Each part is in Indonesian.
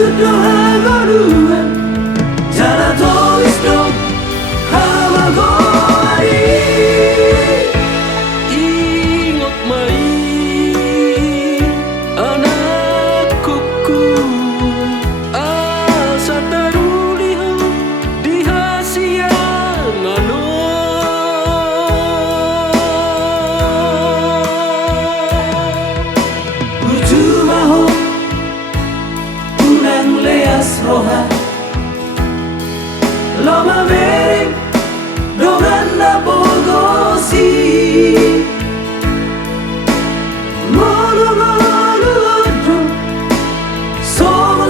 tuduhan Jana tulis dong hamago ari Ingat mai anakku asa taruliho di hasiang ano Urjumaho unang leas roha Loma mereng dongan na bogosi Mulu-mulu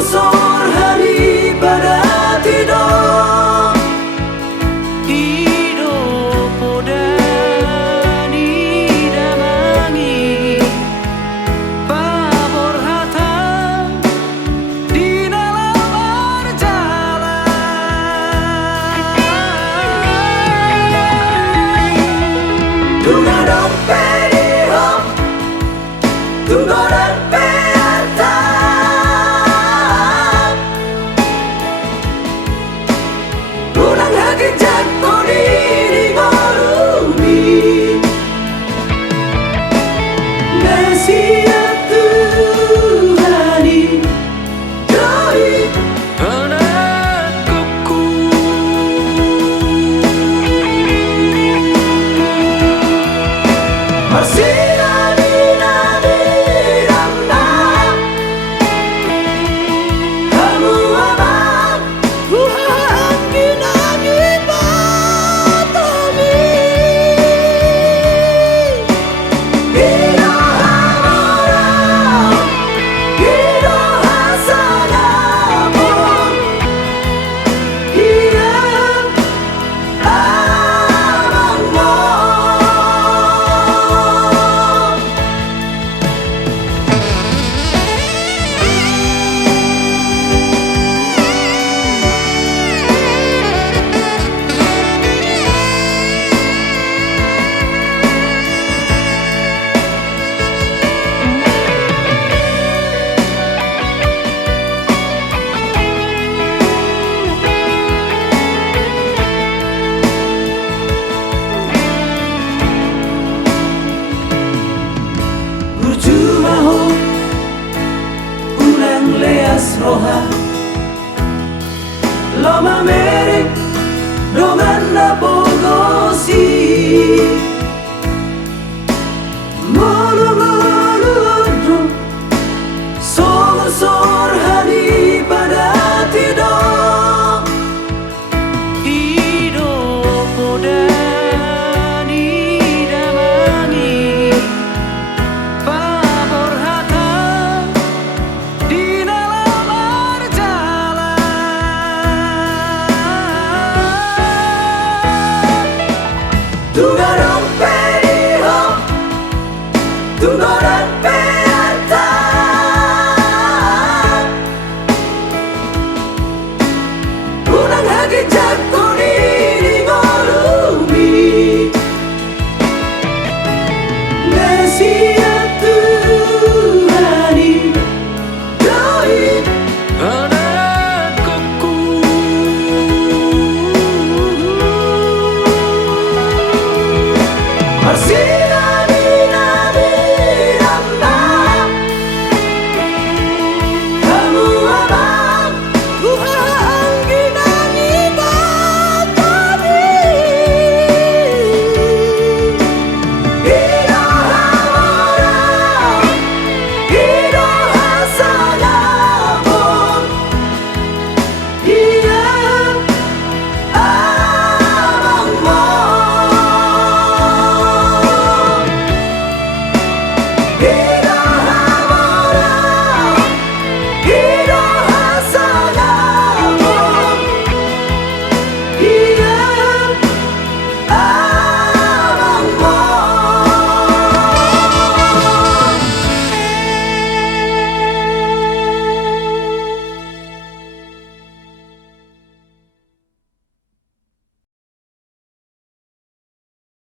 Sor hari pada tidur Hidup dan didamangi pamor hata di dalam berjalan Tunga dompet hop Tunga dompet antar Pulang haki jatuh diri gorumi Nasihat Tuhani Doi anakku Masih Urjumaho unang leas roha Loma mereng dongan na bogosi Mulu-mulu Sor hari pada tidur hidup dan didamangi pamor hata di dalam berjalan Tunga